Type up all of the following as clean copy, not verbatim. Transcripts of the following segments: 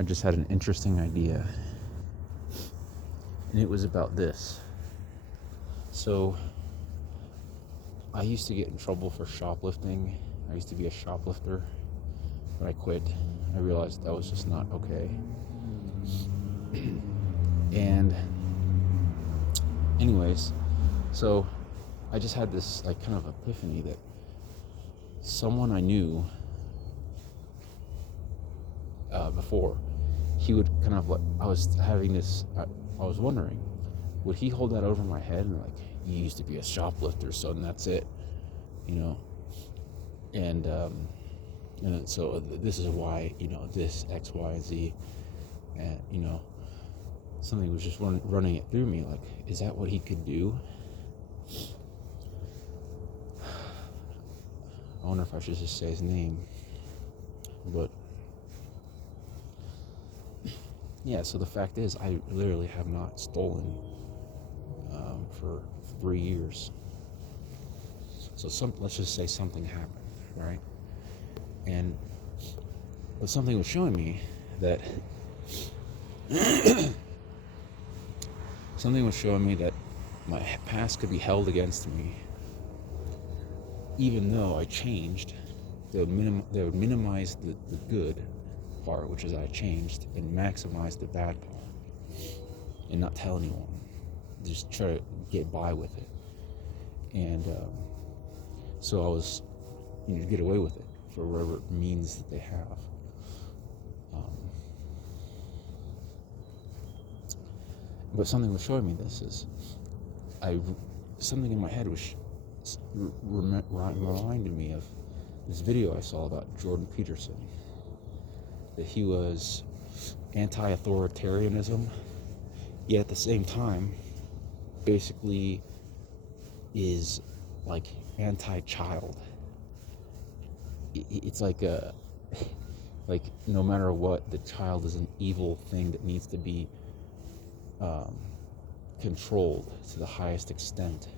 I just had an interesting idea, and it was about this. So, I used to get in trouble for shoplifting. I used to be a shoplifter, but I quit. I realized that was just not okay. And anyways, so I just had this like kind of epiphany that someone I knew before, he would kind of like, I was having this, I was wondering, would he hold that over my head and like, you used to be a shoplifter, son, that's it, you know? And so this is why, this X, Y, Z, and, something was just running it through me, like, is that what he could do? I wonder if I should just say his name, but yeah, so the fact is, I literally have not stolen for 3 years. So let's just say something happened, right? But something was showing me that my past could be held against me, even though I changed. They would minimize the good part, which is I changed, and maximize the bad part, and not tell anyone. Just try to get by with it. And so I was, get away with it for whatever means that they have. But something was showing me this is, something in my head was reminded me of this video I saw about Jordan Peterson, that he was anti-authoritarianism, yet at the same time, basically is like anti-child. It's like no matter what, the child is an evil thing that needs to be controlled to the highest extent.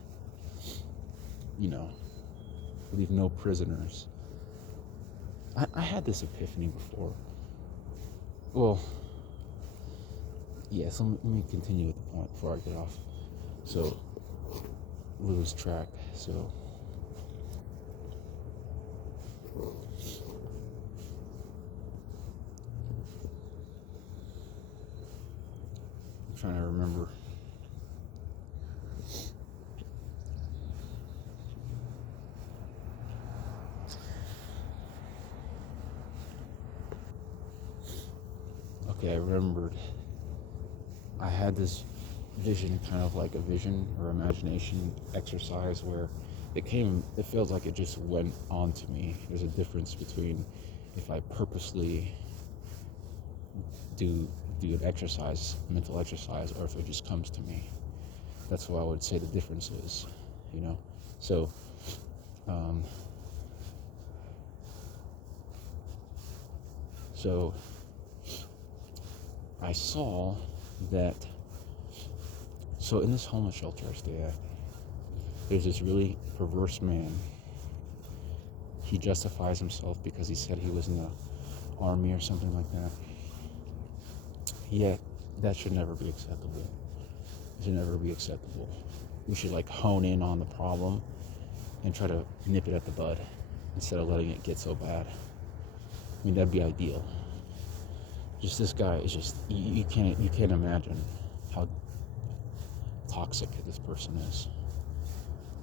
Leave no prisoners. I had this epiphany before. Well, yeah, so let me continue with the point before I get off. So, lose track. So, I'm trying to remember. Okay, I remembered. I had this vision, kind of like a vision or imagination exercise where it feels like it just went on to me. There's a difference between if I purposely do an exercise, mental exercise, or if it just comes to me. That's what I would say the difference is, So, so I saw that. So in this homeless shelter I stay at, there's this really perverse man. He justifies himself because he said he was in the army or something like that. Yet, that should never be acceptable. It should never be acceptable. We should hone in on the problem and try to nip it at the bud instead of letting it get so bad. I mean, that'd be ideal. Just this guy is just, you can't imagine how toxic this person is.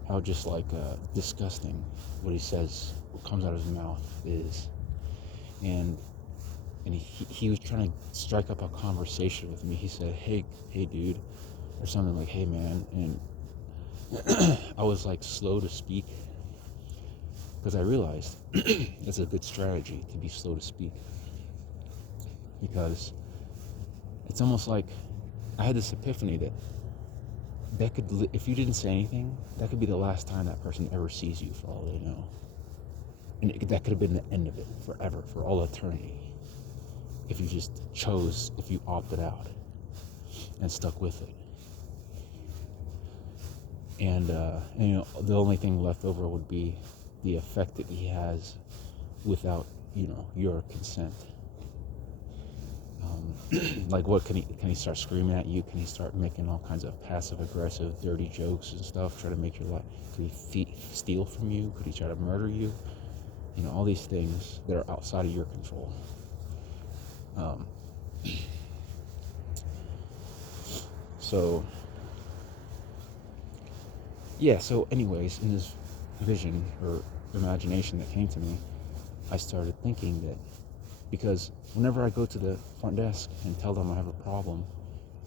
How just disgusting what he says, what comes out of his mouth is. And he was trying to strike up a conversation with me. He said, hey dude, or something like, hey man. And I was slow to speak, because I realized it's a good strategy to be slow to speak, because it's almost like I had this epiphany that could, if you didn't say anything, that could be the last time that person ever sees you, for all they know. And that could have been the end of it forever, for all eternity, if you opted out and stuck with it. And the only thing left over would be the effect that he has without, your consent. Like, what can he start screaming at you? Can he start making all kinds of passive aggressive dirty jokes and stuff, try to make your life? Could he steal from you? Could he try to murder you? All these things that are outside of your control. um, so so anyways, in this vision or imagination that came to me, I started thinking that, because whenever I go to the front desk and tell them I have a problem,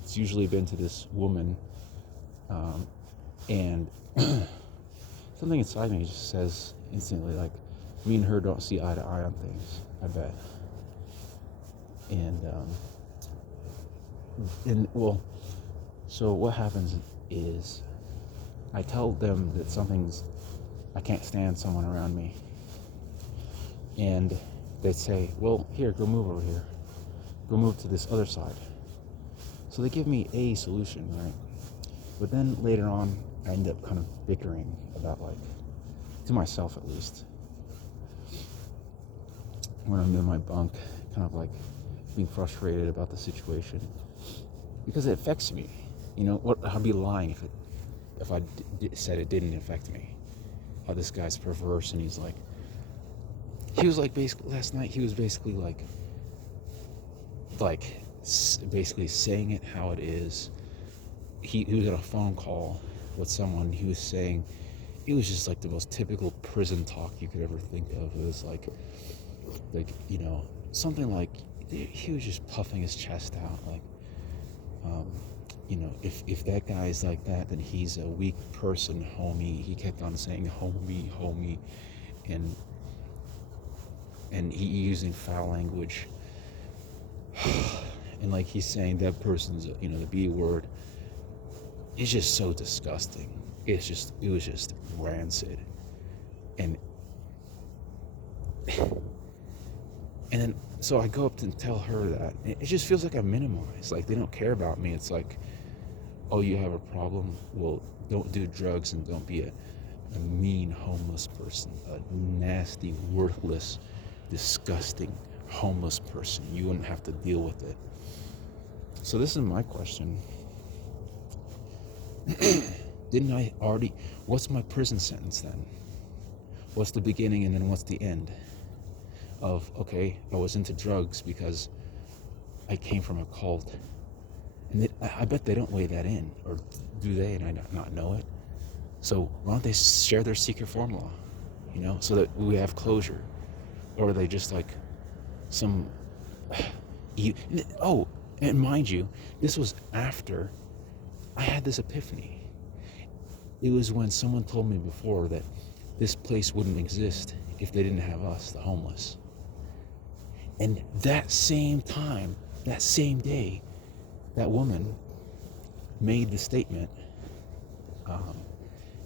it's usually been to this woman, and something inside me just says instantly, like, me and her don't see eye to eye on things, I bet. And well, so what happens is I tell them that I can't stand someone around me, and they say, well, here, go move over here, go move to this other side. So they give me a solution, right? But then later on, I end up kind of bickering about, like, to myself at least, when I'm in my bunk, kind of like being frustrated about the situation, because it affects me. I'd be lying if I said it didn't affect me. How this guy's perverse, and he was like basically last night. He was basically basically saying it how it is. He was on a phone call with someone. He was saying, it was just like the most typical prison talk you could ever think of. It was like something like, he was just puffing his chest out, like, if that guy is like that, then he's a weak person, homie. He kept on saying homie, and he using foul language, and like he's saying that person's the B word. It's just so disgusting. It was just rancid, and then so I go up and tell her that. It just feels like I'm minimized. Like, they don't care about me. It's like, oh, you have a problem? Well, don't do drugs and don't be a mean homeless person, a nasty, worthless, disgusting homeless person. You wouldn't have to deal with it. So this is my question. Didn't I already... What's my prison sentence then? What's the beginning and then what's the end? Of, okay, I was into drugs because I came from a cult. And I bet they don't weigh that in. Or do they, and I not know it? So why don't they share their secret formula? So that we have closure. Or are they just like some... Oh, and mind you, this was after I had this epiphany. It was when someone told me before that this place wouldn't exist if they didn't have us, the homeless. And that same time, that same day, that woman made the statement, and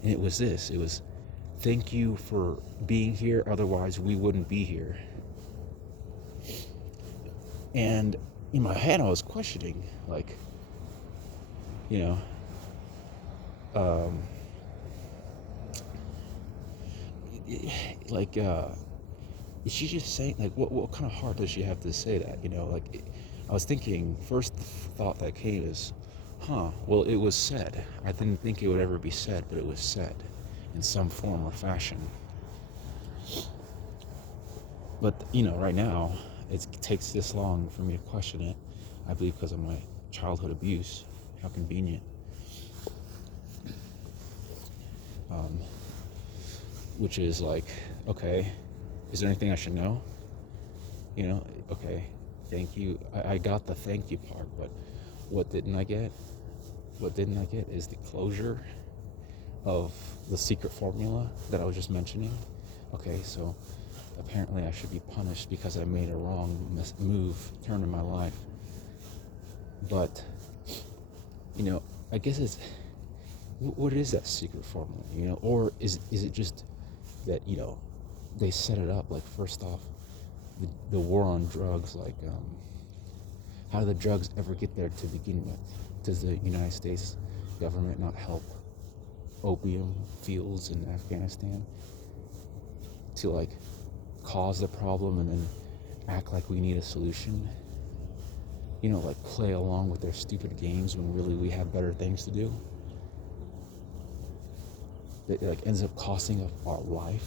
it was this. It was, thank you for being here, otherwise we wouldn't be here. And in my head, I was questioning, like, is she just saying, like, what kind of heart does she have to say that? I was thinking, first thought that came is, well, it was said. I didn't think it would ever be said, but it was said in some form or fashion. But, right now, it takes this long for me to question it, I believe because of my childhood abuse. How convenient. Which is like, okay, is there anything I should know? Okay, thank you. I got the thank you part, but what didn't I get? What didn't I get is the closure of the secret formula that I was just mentioning. Okay, so apparently I should be punished because I made a wrong turn in my life. But, I guess it's, what is that secret formula, or is it just that, they set it up, like, first off, the war on drugs, like, how do the drugs ever get there to begin with? Does the United States government not help opium fields in Afghanistan to, like, cause the problem and then act like we need a solution? like play along with their stupid games when really we have better things to do. That like ends up costing us our life,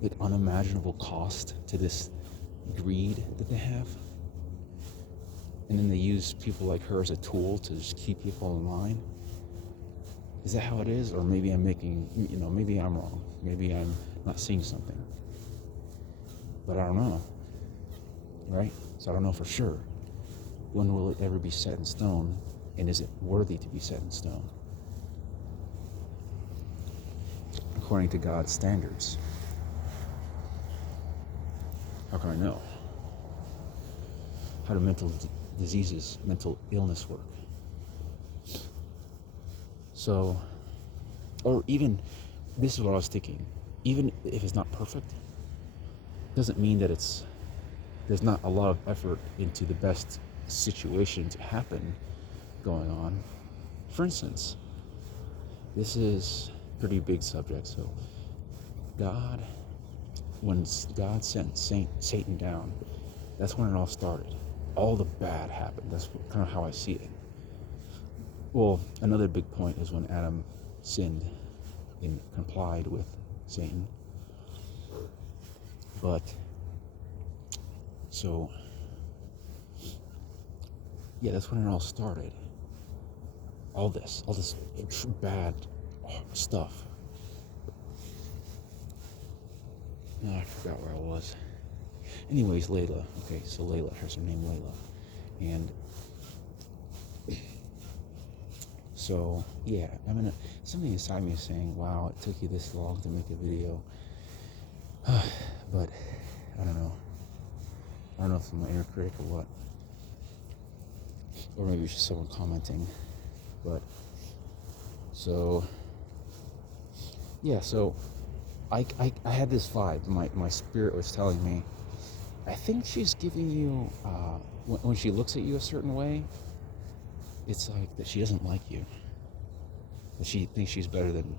like unimaginable cost to this greed that they have. And then they use people like her as a tool to just keep people in line. Is that how it is? Or maybe I'm maybe I'm wrong. Maybe I'm not seeing something. But I don't know, right? So I don't know for sure. When will it ever be set in stone? And is it worthy to be set in stone? According to God's standards. How can I know? How do mental diseases, mental illness work? So, or even, this is what I was thinking, even if it's not perfect, doesn't mean that there's not a lot of effort into the best situation to happen going on. For instance, this is a pretty big subject. So when God sent Satan down, that's when it all started. All the bad happened. That's kind of how I see it. Well, another big point is when Adam sinned and complied with Satan. But, so, yeah, that's when it all started. All this bad stuff. No, I forgot where I was. Anyways, Layla. Okay, so Layla, here's her name, Layla. And so, yeah, something inside me is saying, wow, it took you this long to make a video. But, I don't know. I don't know if it's my inner critic or what. Or maybe it's just someone commenting. But, so, yeah, so, I had this vibe. My spirit was telling me, I think she's giving you, when she looks at you a certain way, it's like that she doesn't like you. That she thinks she's better than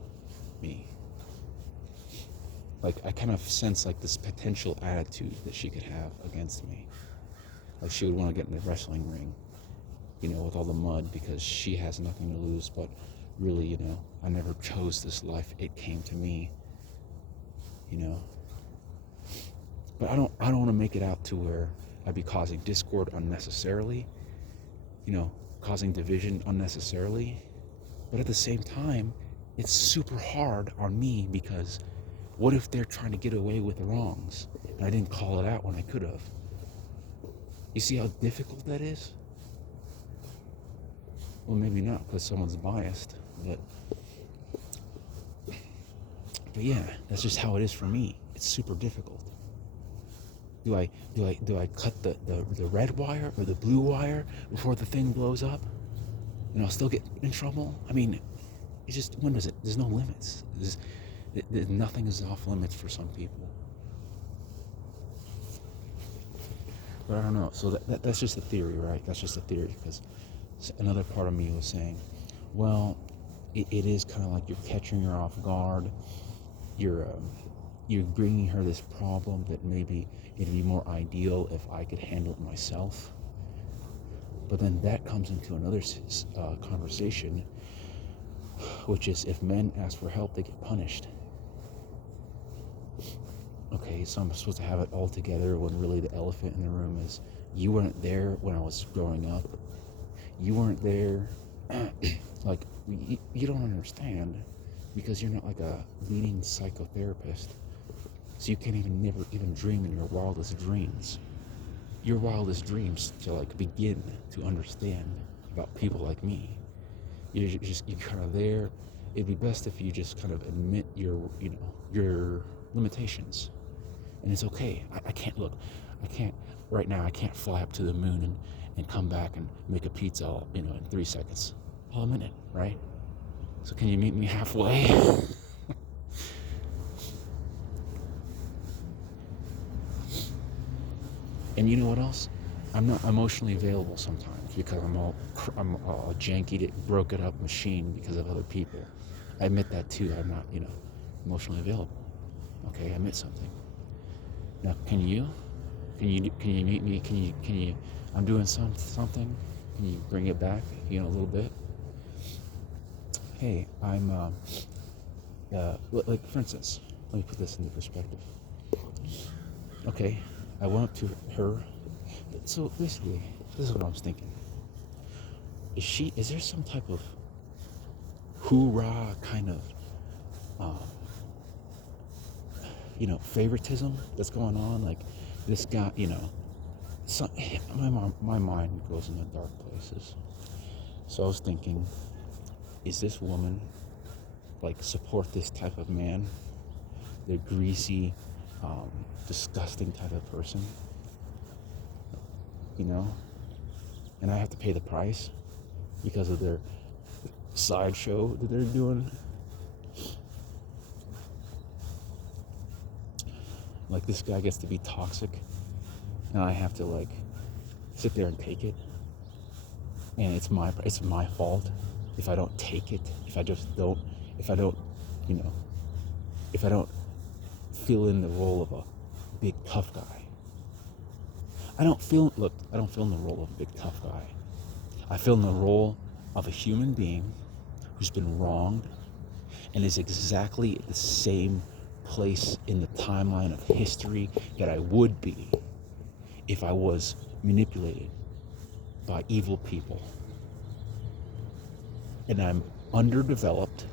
me. Like, I kind of sense like this potential attitude that she could have against me. Like she would want to get in the wrestling ring, with all the mud, because she has nothing to lose. But really, I never chose this life. It came to me, But I don't want to make it out to where I'd be causing discord unnecessarily, causing division unnecessarily. But at the same time, it's super hard on me, because what if they're trying to get away with the wrongs and I didn't call it out when I could have? You see how difficult that is? Well, maybe not, because someone's biased, but yeah, that's just how it is for me. It's super difficult. Do I cut the red wire or the blue wire before the thing blows up, and I'll still get in trouble? I mean, it's just, when does it? There's no limits. Nothing is off limits for some people. But I don't know. So that's just a theory, right? That's just a theory, because another part of me was saying, well, it is kind of like you're catching her off guard. You're bringing her this problem that maybe it'd be more ideal if I could handle it myself. But then that comes into another conversation, which is, if men ask for help, they get punished. Okay, so I'm supposed to have it all together, when really the elephant in the room is, you weren't there when I was growing up. You weren't there. Like, you don't understand, because you're not like a leading psychotherapist. So you can't never even dream in your wildest dreams. Your wildest dreams to like begin to understand about people like me. You're kind of there. It'd be best if you just kind of admit your limitations. And it's okay. I can't right now, I can't fly up to the moon and come back and make a pizza, in 3 seconds. I'll admit it, right? So can you meet me halfway? And you know what else? I'm not emotionally available sometimes, because I'm a janky, broke it up machine because of other people. I admit that too. I'm not, emotionally available. Okay, I admit something. Now, can you? Can you meet me? Can you? I'm doing something. Can you bring it back? A little bit. Hey, I'm like for instance, let me put this into perspective. Okay, I went up to her. So basically, this is what I was thinking. Is there some type of hoorah kind of, favoritism that's going on? Like this guy, my mind goes into dark places. So I was thinking, is this woman like support this type of man? The greasy, disgusting type of person, and I have to pay the price because of their sideshow that they're doing. Like this guy gets to be toxic, and I have to like sit there and take it, and it's my fault if I don't take it, if I don't fill in the role of a big tough guy. I don't fill in the role of a big tough guy. I fill in the role of a human being who's been wronged and is exactly at the same place in the timeline of history that I would be if I was manipulated by evil people. And I'm underdeveloped